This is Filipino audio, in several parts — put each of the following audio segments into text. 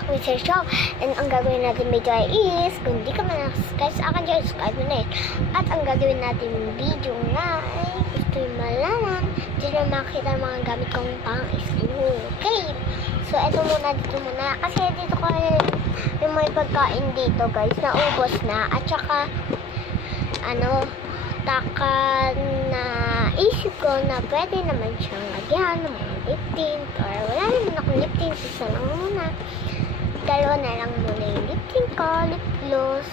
back with Sir Show. And ang gagawin natin video is, kung di ka man nakasubscribe sa akin dyan, subscribe mo na yun. At ang gagawin natin video nga ay gusto yung malaman. Dito na makikita ang mga gamit kong pang-school. Okay? So, eto muna, dito muna. Kasi dito ko yung may pagkain dito, guys. Naubos na. At saka, taka na isip ko na pwede naman siyang lagyan ng mga lip tint. Or wala naman akong lip tint. Isa lang muna. Dalawa na lang muna yung lip tint ko. Lip gloss.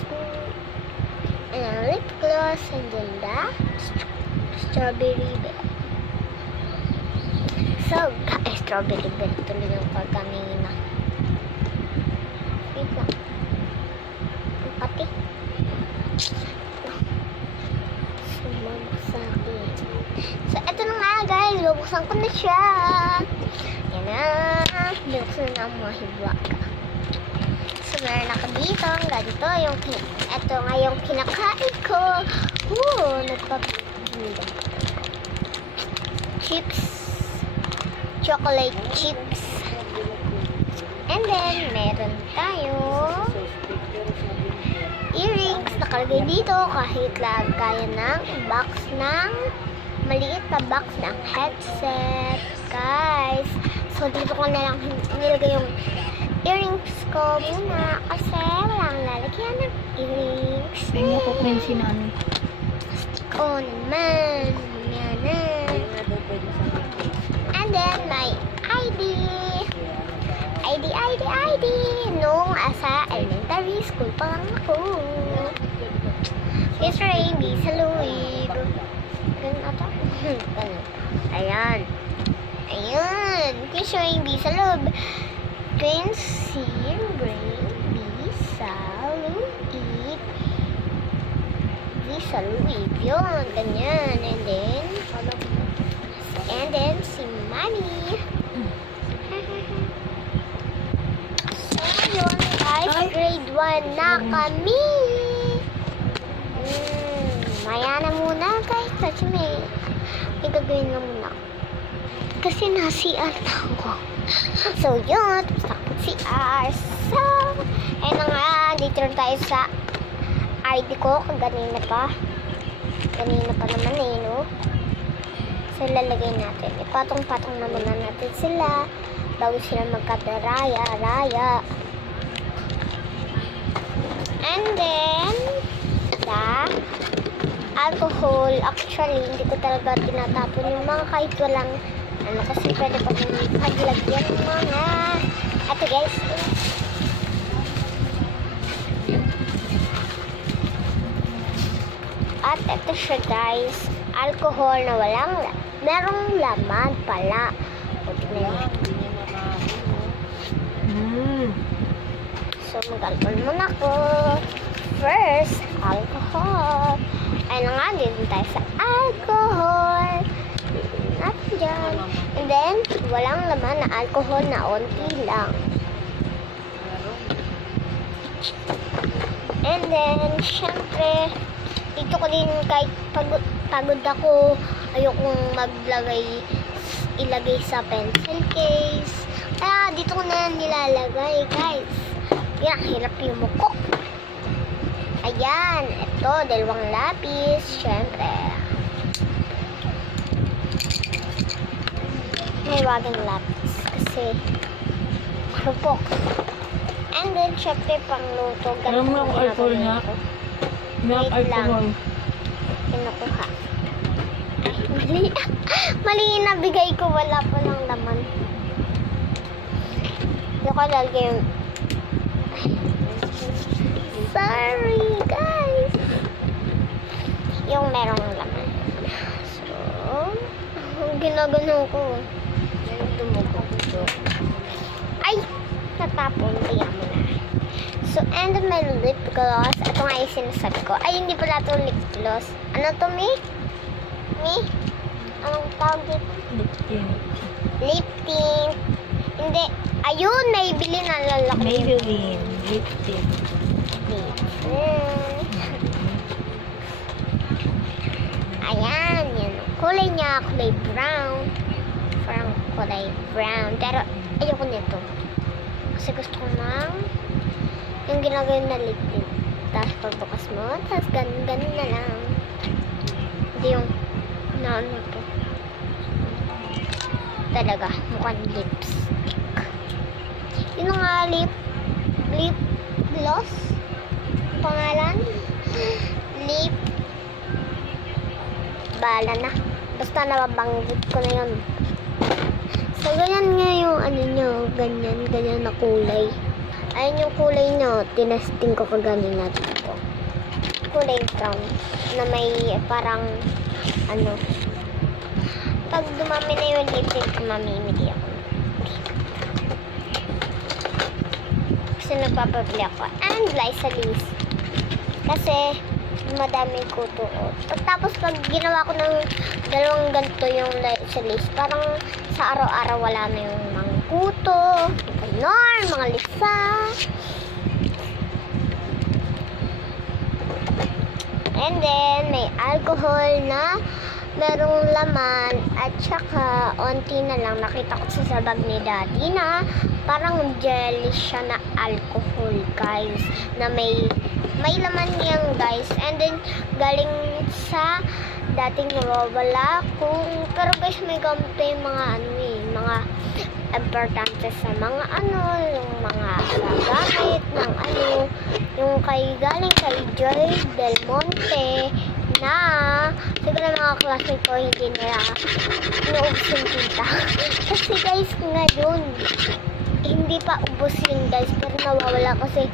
Lip gloss. And then the strawberry bell. So, strawberry bell. Tuloy yung pagkanina. Wait lang. Ang pati. So, eto na nga guys. Bubuksan ko na siya. Yan na. Bubuksan na ang mga hiwaga. So, meron ako dito. Ang ganito. Eto nga yung kinakain ko. Nagpapagulong. Chips. Chocolate chips. And then, meron tayo earrings. Nakalagay dito kahit lang kaya ng box ng maliit na box ng headset. Guys. So, dito ko na lang nilagay yung earrings ko muna kasi walang lalagyan ng earrings. May mo ko si Nani. Oo naman. Yan na. And then, my ID. ID. Nung asa elementary school pa lang ako. Mr. Amy sa Louis. Ganun ata? Ganun. Ayan. Mr. Amy sa loob. Quincy Ray sa Louis. Sa Louis. Yun. Ganyan. And then, si Manny. So, yun guys. Grade 1 na kami. Maya na muna guys. Kasi may gagawin na muna. Kasi na-CR na ako. So, yun. Tapos na ako CR. So, ayun na nga. Dito na tayo sa ID ko. Kanina pa. Kanina pa naman no? So, lalagay natin. Ipatong-patong na muna natin sila bago sila magkadaraya-raya. And then, the alcohol. Actually, hindi ko talaga tinatapon yung mga kahit walang kasi pwede pa paglagyan ng mga ito guys. At ito siya guys. Alcohol na merong laman pala. So, mag-alcohol muna ako. First, alcohol. Ayun na nga, dito tayo sa alcohol. Natin dyan. And then, walang laman na alcohol na onti lang. And then, syempre, dito ko din kahit pagod ako, ayokong ilagay sa pencil case. Kaya dito ko na nilalagay, guys. Yan, hirap yung muko. Ayan, ito, dalawang lapis, syempre. May wagang lapis kasi marupok. And then, syempre, pangluto. Alam mo ang alcohol niya? May alcohol. Kinukuha. Ay, mali. Mali yung nabigay ko. Wala pa ng laman. Hindi ko lalagay yung... Sorry, guys. Yung merong laman. So, ginagano ko. Dumugo ko. Ay! Natapon. Tiyak mo na. So, and my lip gloss. Ito nga yung sinasabi ko. Ay, hindi pala ito lip gloss. Ano to, Mi? Anong tawag dito? Lip tint. Lip tint. Hindi. Ayun, may bili na lalaki. Maybelline. Lip tint. Ayan, yan. Kulay niya, kulay brown. Parang kulay brown. Pero, ayoko nito. Kasi gusto ko yung ginagawa na liquid. Tapos pagbukas mo, tapos ganun na lang. Hindi yung ano to. Talaga, mukhang lipstick. Yun nga, lip gloss? Pangalan? Lip. Bala na. Basta nababanggit ko na yun. So, ganyan nga yung ano nyo. Ganyan na kulay. Ayun yung kulay nyo. Tinesting ko kaganina dito. Kulay brown. Na may parang ano. Pag dumami na yung lipstick, mamimili ako. Kasi nagpapabili ako. And Lysalis. Kasi madaming kuto. Tapos pag ginawa ko ng dalawang ganito yung Lysalis, parang sa araw-araw wala na yung mga kuto, mga lisa. And then, may alcohol na merong laman at saka onti na lang nakita ko sa bag ni Daddy na parang jelly siya na alcohol, guys, na may laman yan, guys. And then galing sa dating nawawala kung, pero guys, may gamit yung mga mga importante sa mga yung mga gamit ng yung galing kay Joy Del Monte na siguro mga klase ko hindi nila inuubos yung tinta. Kasi guys, ngayon hindi pa ubos yun, guys, pero nawawala kasi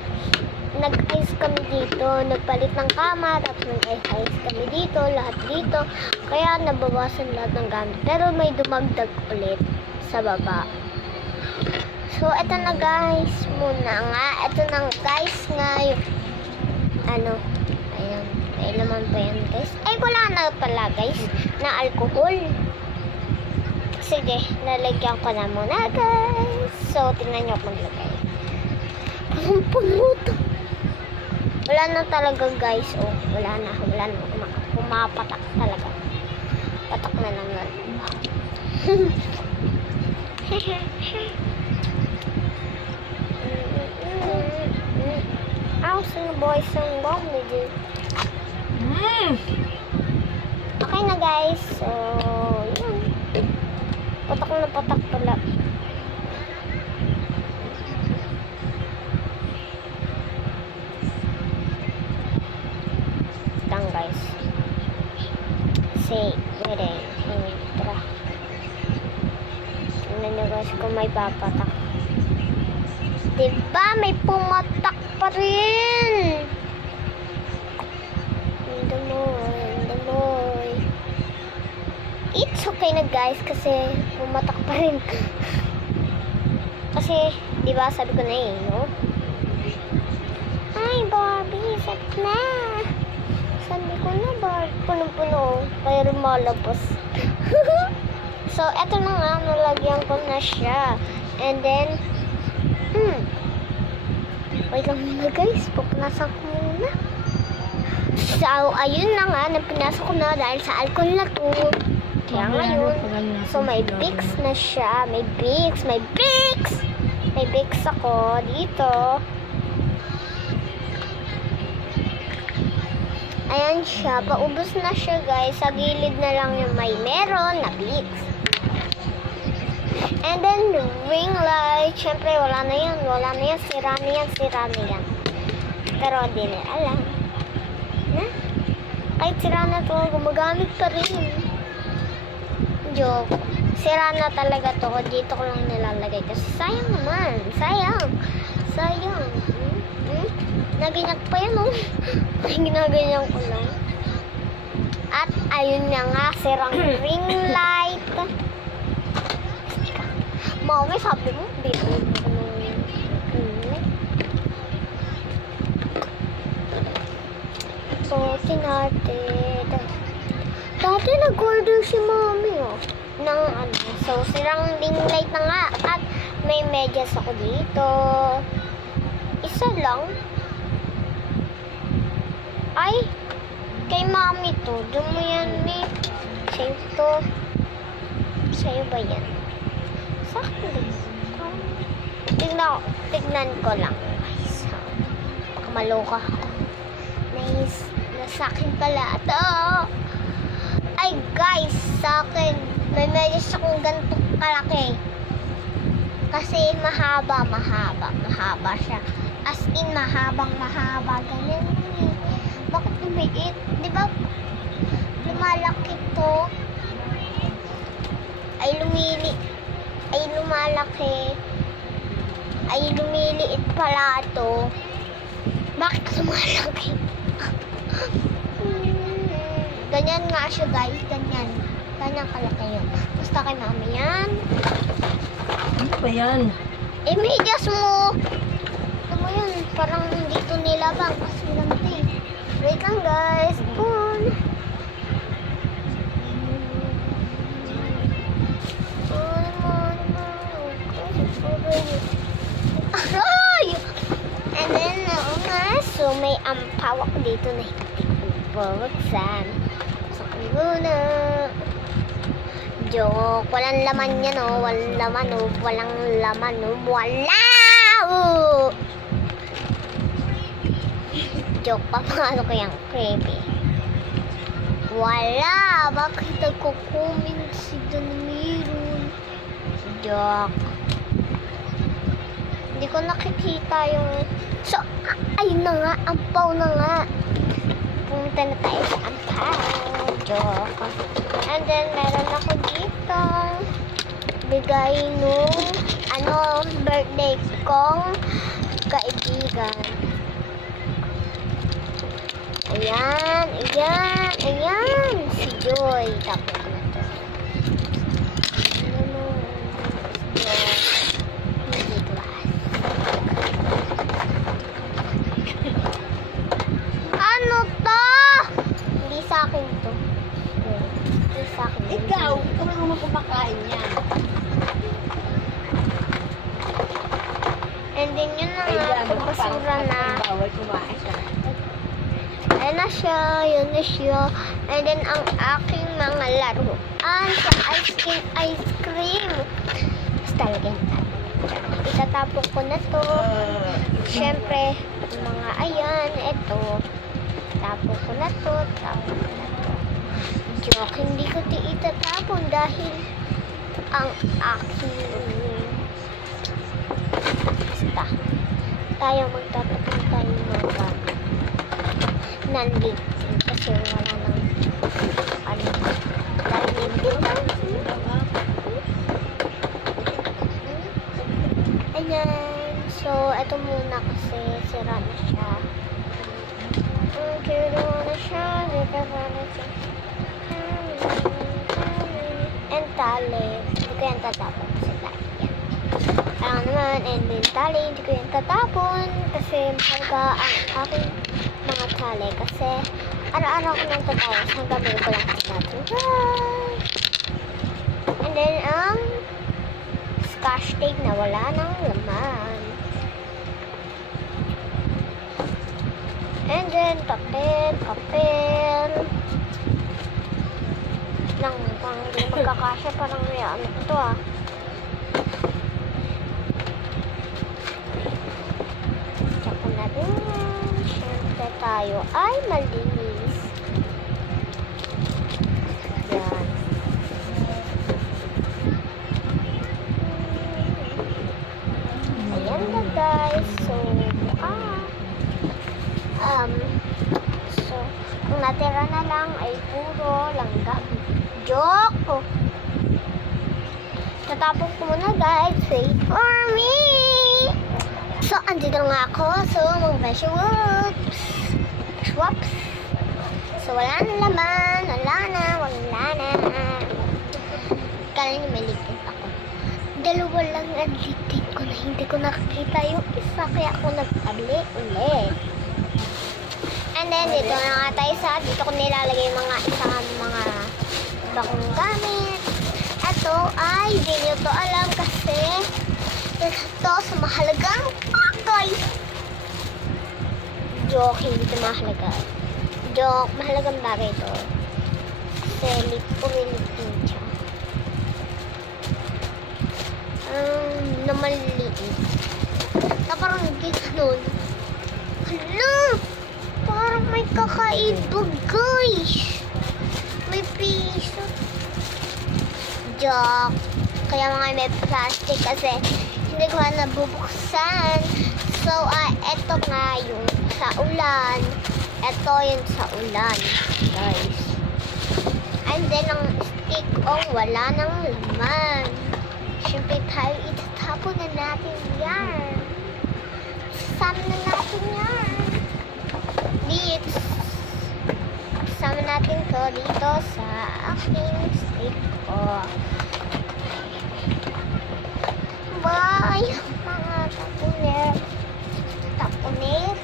nag-ice kami dito, nagpalit ng kama, tapos nag-ice kami dito, lahat dito, kaya nabawasan lahat ng gamit, pero may dumagdag ulit sa baba. So eto na, guys, eto na, guys, nga yung ayan, may laman pa yan, guys. Ay, wala na pala, guys, na alcohol. Sige, lalagyan ko na muna, guys. So, tingnan nyo ako maglagay. Puno to. Wala na talaga, guys. Oh, wala na. Pumapatak talaga. Patak na naman. Sing boy, sing bomb, Okay na, guys. So, yun. Patak na patak pala. Tang, guys. Say, wait. Tara. Tingnan nyo, guys, kung may papatak. Diba? May pumatak pa rin. Damoy. It's okay na, guys, kasi pumatak pa rin. Kasi, diba, sabi ko na no? Ay, Barbie, sabi ko na. Sabi ko na, Barbie, punong-puno. Kaya lumalabas. So, eto na nga, nalagyan ko na siya. And then, wait lang muna, guys. Pupunasan ko muna. So, ayun na nga. Napinasok ko na dahil sa alcohol na to. Kaya ngayon. So, may Vicks na siya. May Vicks. May Vicks ako dito. Ayan siya. Paubos na siya, guys. Sa gilid na lang yung may meron na Vicks. And then, the ring light. Siyempre, wala na yan. Sira na yan. Pero, di na alam. Na? Kahit sira na to, gumagamit pa rin. Joke. Sira na talaga to. Dito ko lang nilalagay. Kasi sayang naman. Sayang. Naganyak pa yan, oh. Ginaganyan ko lang. At, ayun na nga, sirang ring light. Mami, sabi mo, baby. So, natin. Dati nag-order si Mami, oh. So, sirang ring light na nga. At may medyas ako dito. Isa lang. Ay, kay Mami to. Doon mo yan, eh. Sa'yo to. Sa'yo ba yan? Sakto din. Tingnan ko. Titignan ko lang, guys. Baka maloka ako. Nice. Nasa akin pala ito. Ay, guys, sa akin. May medyas akong ganito kalaki. Kasi mahaba siya. As in, mahaba. Ganun eh. Bakit lumiit? Di ba? Lumalaki to. Ay lumalaki. Ay lumiliit pala to. Bakit lumalaki? Ganyan nga siya, guys. Ganyan kalaki yun. Basta kay mami yan. Ano ba yan? Eh, medyas mo. Ano mo yun? Parang dito nilabang. Kasi ganito eh. Wait lang, guys. Spoon. Ay! And then, so may ampaw ako dito na hindi ko bubuksan. So, muna. Joke. Walang laman yan, oh. Walang laman, oh. Wala! Oh! Joke. Papasok ko yung creepy. Wala! Bakit nagko-comment si Danmiron? Joke. Hindi ko nakikita yung... So, ayun na nga. Ampaw na nga. Punta na tayo sa ampaw. Joke. And then, meron ako dito. Bigay nung, birthday kong kaibigan. Ayan. Si Joy. Tapos na to. Ano to? Hindi sa akin to. Hindi sa akin. Ikaw naman kumakain yan. And then yun na nga. Pagbasura na. Bawal kumain siya. Ayan na siya. Yun na siya. And then ang aking mga laruan sa ice cream. Basta lagyan natin. Itatapon ko na to. Siyempre, mga ayan, ito. Tapon ko na to. Joke, hindi ko itatapon dahil ang aking basta. Tayo magtatapon tayo mga nandito. Kasi wala nang ayan. So, ito muna kasi sira na siya. And tali. Hindi ko yan tatapon kasi tali yan. Alam naman, and then tali. Hindi ko yan tatapon kasi mahalaga ang aking mga tali. Kasi araw-araw ko nang tatapos hanggang gabi ko lang kasi natulog. And then, scotch tape na wala nang laman. And then, papel. Lang, parang hindi magkakasya. Parang may ano ito ah. Tsaka na din. Siyempre tayo ay malinis. Yan. Ayan na guys. So, ang natira na lang ay puro langgam. Joke! Tatapon ko muna guys. Wait for me! So, andito nga ako. So, mag-brush. Whoops! So, wala na laman. Wala na. Kala niyo may ligpit ako. Dalawa lang ang ligpit ko na hindi ko nakikita yung isa. Kaya ako nag-abli ulit. And then, dito na nga tayo dito ko nilalagay yung mga iba kong gamit. Ito ay, hindi nyo to alam kasi ito sa mahalagang bagay. Joke, hindi ito mahalaga. Joke, mahalagang bagay ito. Kasi umilipin siya. Na maliliit. Na parang gano'n. Hala! Parang may kakaiba, guys. May piso. Joke. Kaya mga may plastic kasi hindi ko na nabubuksan. So, eto nga yung sa ulan. Eto yung sa ulan, guys. And then, ang stick-on, wala nang laman. Siyempre tayo, itatapon na natin yan. Isama na natin yan. Dito. Isama natin to dito sa aking stick-on. Bye! Mga tapuner. Tapuner.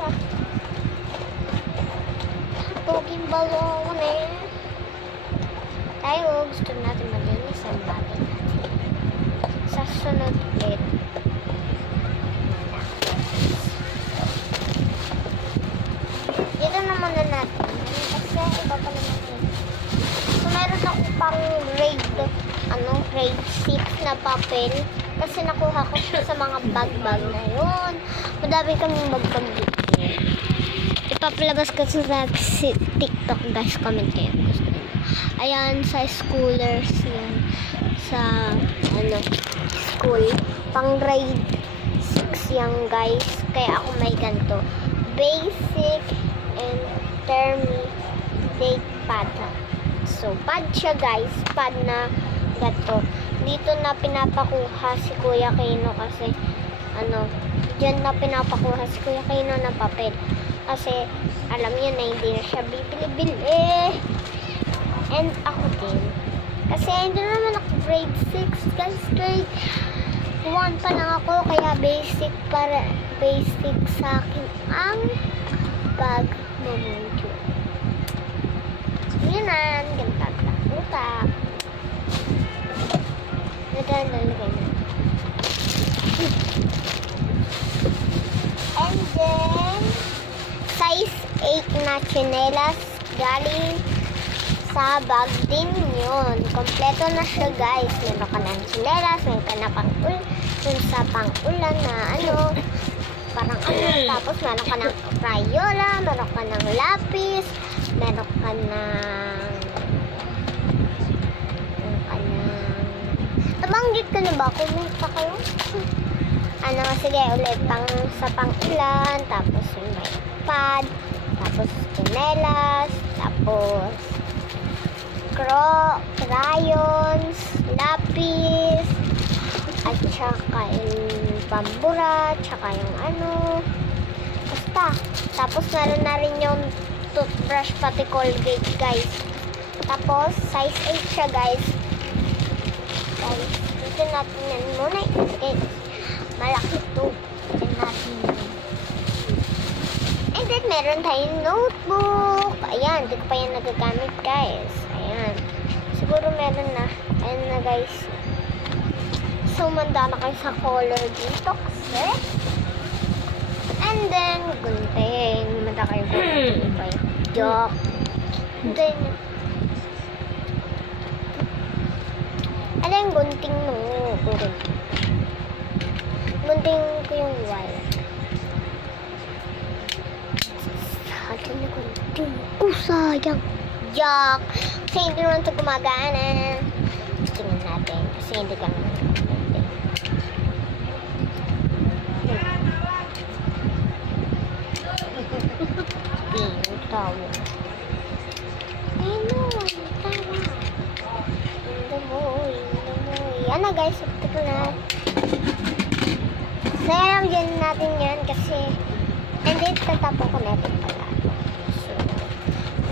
Poging balon eh. Tayo, gusto natin malinis ang bagay natin. Sa sunod ulit. Dito naman na natin. Kasi iba pa naman yun. So, meron ako pang grade 6 na papel. Kasi nakuha ko siya sa mga bag-bag na yun. Madami kaming bag-bag dito. Ipapalabas ko sa TikTok, guys. Comment kayo. Gusto nyo. Ayan, sa schoolers yun. Sa, school. Pang grade 6 yan, guys. Kaya ako may ganito. Basic and intermediate pad. So, pad siya, guys. Pad na gato. Dito na pinapakuha si Kuya Kino kasi, dyan na pinapakuha si Kuya Kino ng papel. Kasi, alam niyo na hindi na siya bibili-bili. And ako din. Kasi hindi naman ako grade 6, guys. Grade 1 pa lang ako. Kaya basic sa akin ang pag-mumudyo. So, yun na. Ganda-ganda. Naglalagay na. And then, size 8 na tsinelas galing sa bag din yun. Kompleto na siya, guys. Meron ka ng tsinelas, meron ka na pang-ulan na parang tapos meron ka ng crayola, meron ka ng lapis, meron ka ng nabanggit ko na ba? Kumita kayo? Sige, ulit sa pang-ulan, tapos yung may pad, tapos tsinelas, tapos crayons, lapis, at saka yung pambura, tsaka yung basta. Tapos meron na rin yung toothbrush pati Colgate, guys. Tapos, size 8 siya, guys. Guys, dito natin yan muna. Okay. Malaki to. Dito natin yan. And then, meron tayong notebook. Ayan, di ko pa yan nagagamit, guys. Ayan. Siguro meron na. Ayan na, guys. So, manda na kayo sa color dito kasi. And then, gunting. Manda kayo gunting pa yun. Joke. And then, ano yung gunting mo? Gunting ko yung wire. Saan na gunting? Sayang. Joke. Kasi hindi naman ito gumagana. Tingnan natin. Kasi hindi ka naman gunting. Tingnan tayo. Yan na, guys, ito ko na. Sayang dyan natin yan kasi hindi tatapo ko natin pala. So,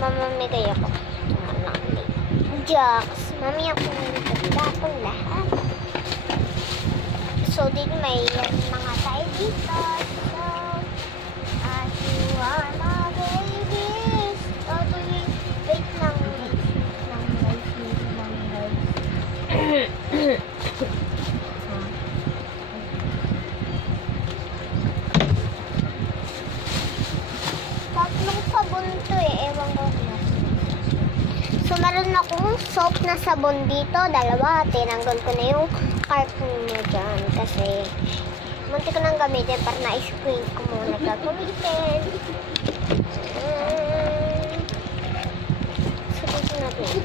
mamamigay ako. Jokes. Mami ako na tatapon lahat. So, dito may mga tayo dito. So, as you are my babies. Wait lang. Tatlong sabon to ewan ko. So meron akong soap na sabon dito, dalawa. Tinanggal ko na yung carton niya dyan kasi Munti ko nang gamitin para na-screen ko muna gagamitin. Subukin natin.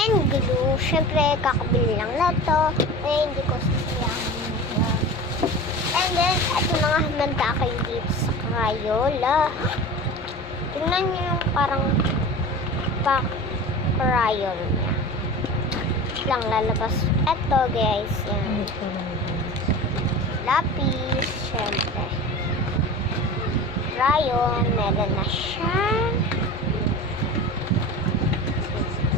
And glue. Siyempre, kakabili lang na to. Kaya hindi ko sasayangin na. And then, ito na nga handa kayo dito sa Crayola. Tingnan nyo yung parang crayon niya. Lang lalabas. Ito guys, yan. Lapis, syempre. Crayon, meron na siya.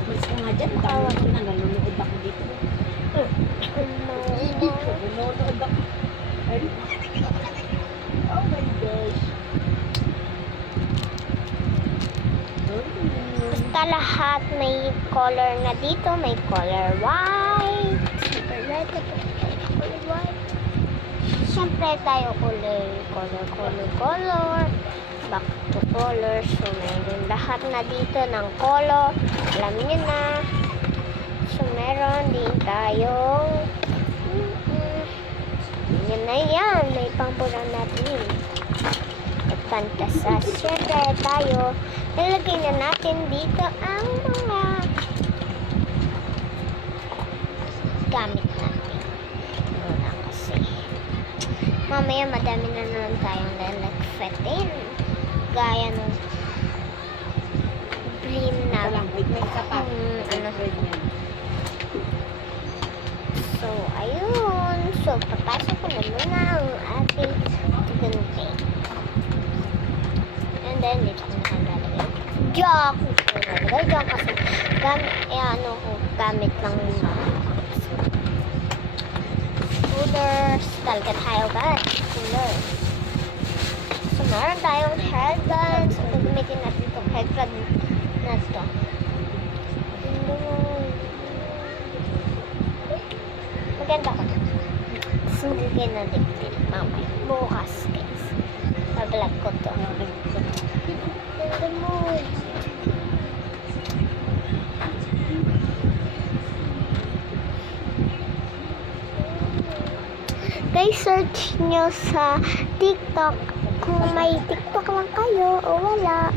Gusto nga dyan, tawag ko na, nanonood ako dito. Nanonood ako. Oh my gosh. Basta lahat may color na dito. May color white. Super red. Color white. Siyempre tayo color. Back to color. So, meron lahat na dito ng color. Alam niyo na. So, meron din tayong yan na yan. May pambura na din. At pantasas. Siyempre tayo nilagay na natin dito ang mga gamit natin. Muna kasi. Mamaya madami na naman tayong lalagfatin. Gaya ng blim na. Wait, may isa pa. Ano? So, ayun. So, papasok ko na muna ang ating gunting. And then, dito ko na lalagay. Diyan kasi gamit ng scooters. Talaga tayo guys. Scooters. So, meron tayong hairband. So, gagamitin natin itong hairband na ito. Maganda ko na. Tapos magiging na din. Mamaya. Bukas guys. Pag-vlog ko to. Ganda mo. Guys, search nyo sa TikTok kung may TikTok lang kayo o wala.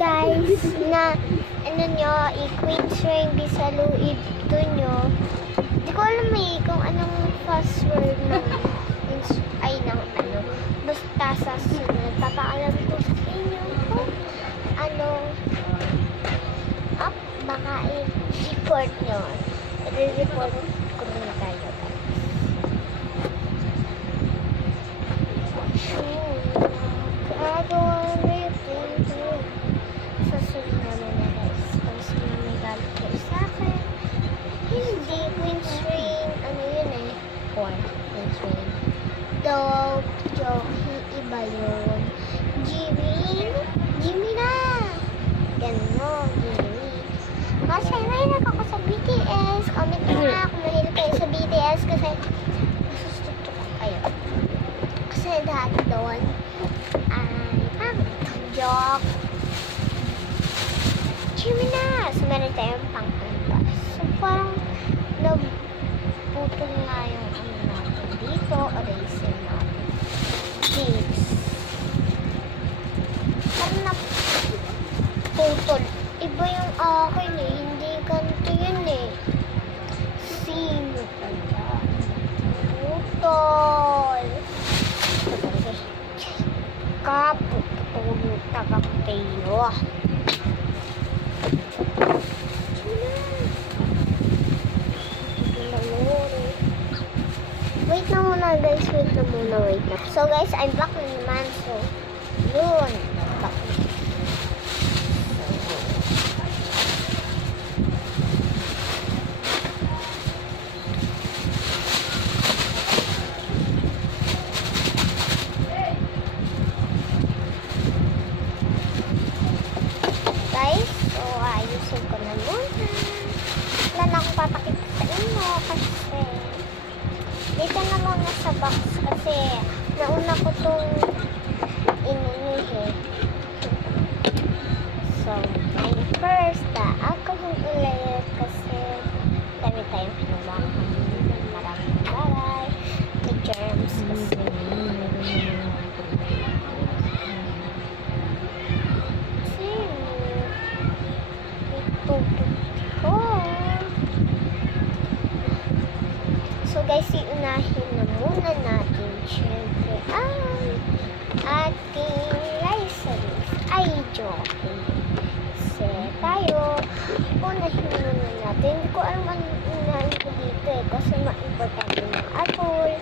Guys, na ano nyo, i-queen string bisaluid ito nyo. Hindi ko alam kung anong password ng basta sa sunod. Papaalam ko sa inyo kung anong baka i-report nyo. I-report ko rin kayo. Sa sunod namin na guys. Kung sino may galit kayo sa akin. Hindi, queen string. Ano yun eh? Queen string. Joke. Iba yun. Jimmy na! Ganon, Jimmy. Kasi mahilig ako sa BTS. Comment nyo na kung mahilig kayo sa BTS kasi masustuto ko kayo. Kasi dati doon ay joke. Jimmy na! So, meron tayong pang-antas. So, parang nabutol nga yung ano natin dito. Eraser natin. This. Parang naputol. Iba yung akin eh. Hindi ganito yun eh. Sino kaya? Putol. Kaputol. Tagapayo. Wait na muna guys, wait na. So guys, I'm back na naman. So, yun. Back na. Guys, so ayusin ko na muna. Wala na akong papakita sa inyo kasi dito na muna sa box kasi nauna ko itong inihi. So, my first alcohol ulit kasi marami tayong kinulang. Maraming bagay. May germs kasi. So guys, iunahin na muna natin syempre ang ating riceries. Ay, joke. Kasi tayo, unahin muna natin. Hindi ko alam ang unahin ko dito eh. Kasi ma-importante ng apple.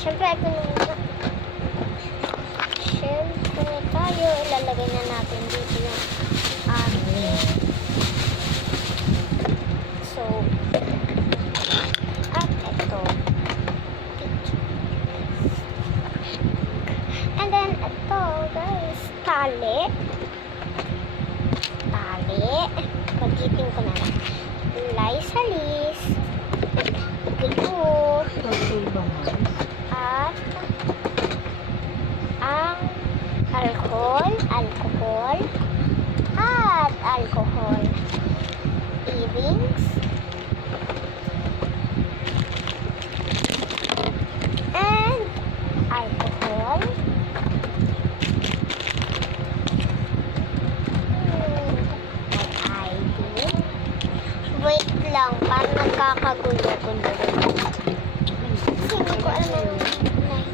Syempre, ito na muna. Syempre tayo, ilalagay na natin dito yung ating. So, at ito. And then, ito, guys, tali. Magitin ko na lang. Lysalis. Glue. At ang alcohol. At alcohol. Earrings. And alcohol. ID. Wait lang, parang nagkakagulo-gulo. Kasi hindi ko alam ang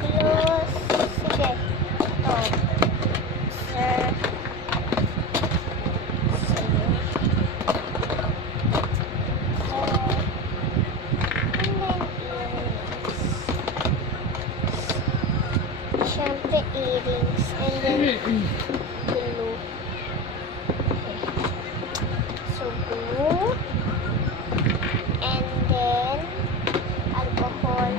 gloss. Sige. Ito. Sir. Syempre, earrings. And then, glue. Okay. So, glue. And then, alcohol.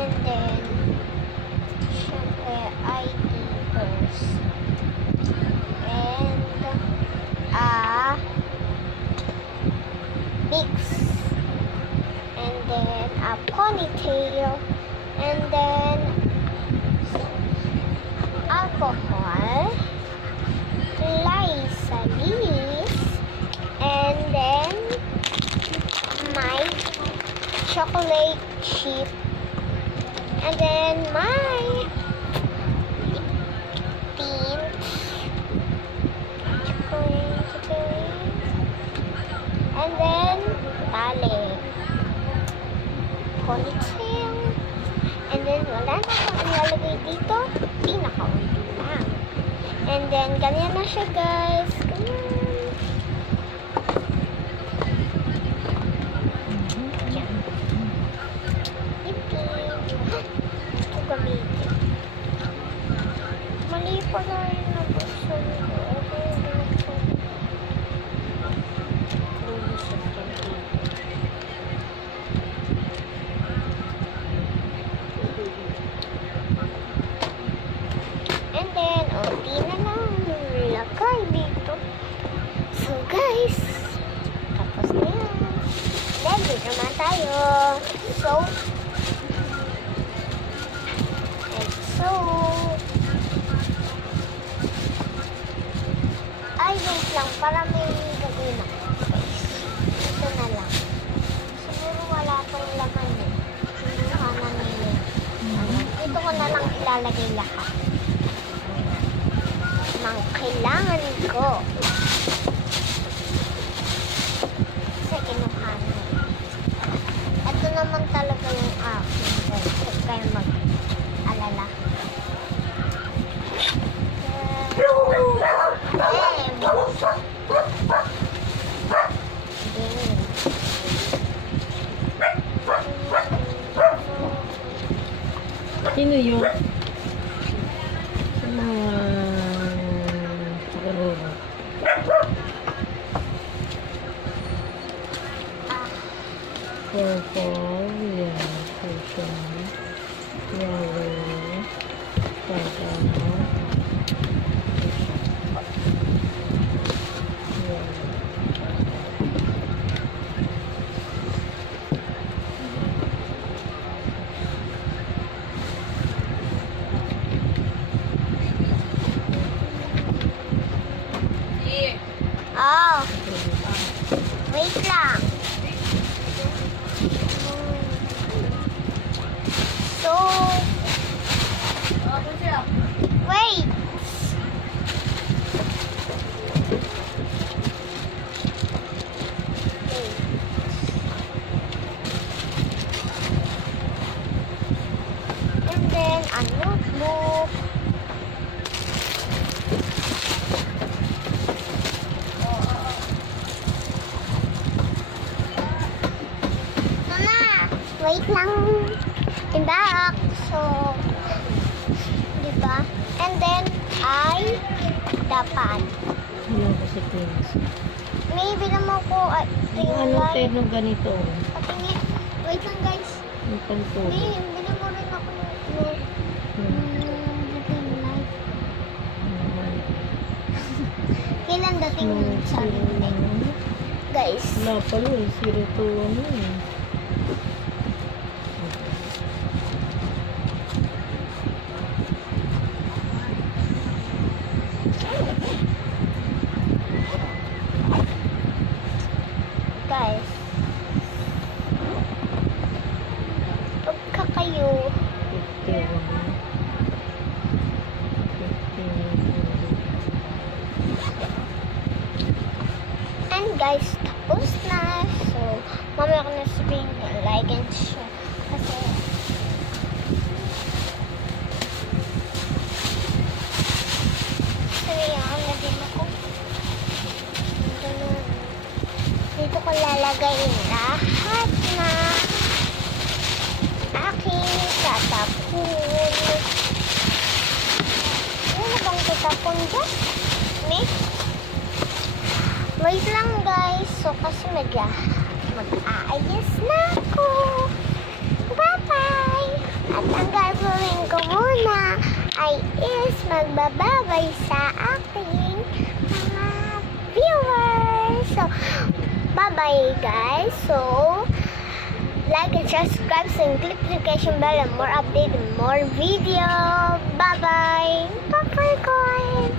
And then, syempre, ID first. And, mix. And then a ponytail, and then alcohol, Lysalis, and then my chocolate chip, and then my tint, chocolate, and then tali. Ponytail. And then, wala na akong ilalagay dito. Pinaka-unti lang. And then, ganyan na siya, guys. Ganyan. Yan. Ito gamitin. Mali pa na rin na gusto nito. And then, di na lang lagay dito. So, guys, tapos na yan. Then, dito naman tayo. So, and so, ay, wait lang, para may gagawin ako. Guys, ito na lang. Siguro wala tong laman eh. Hindi ka namili. Dito ko na lang ilalagay lahat ng kailangan ko. Kasi kinuha na. Ito naman talaga yung akin. Huwag kayo mag-alala. Sino yun? Siguro. Purple, yeah, purple, yellow, purple, Wait lang. So, wait. And then a notebook. Mama, wait lang. Tindak. So, di ba? And then, ay dapat. Yung kasi pins. May bilang mo ko at Yung ano tayo nung ganito. patingin. Wait lang guys. Yung pantulo. May bilang mo rin ako ng light. Kailan dating sa amin? Guys. Wala pala eh. 0 to ano eh. Guys. Pagka kayo 51. 51. and guys, tapos na. So, mamaya ko na sabihin like and share. Kasi sabihan na din ako. Dito ko lalagay lahat na aking tatapon. Ano na bang tatapon dyan? Miss? Wait lang guys. So kasi mag-aayos na ako. Bye-bye! At ang gagawin ko muna ay is magbababay sa aking mga viewers. So, bye-bye guys. So, like and subscribe and click the notification bell and more update and more video. Bye-bye! Bye-bye guys!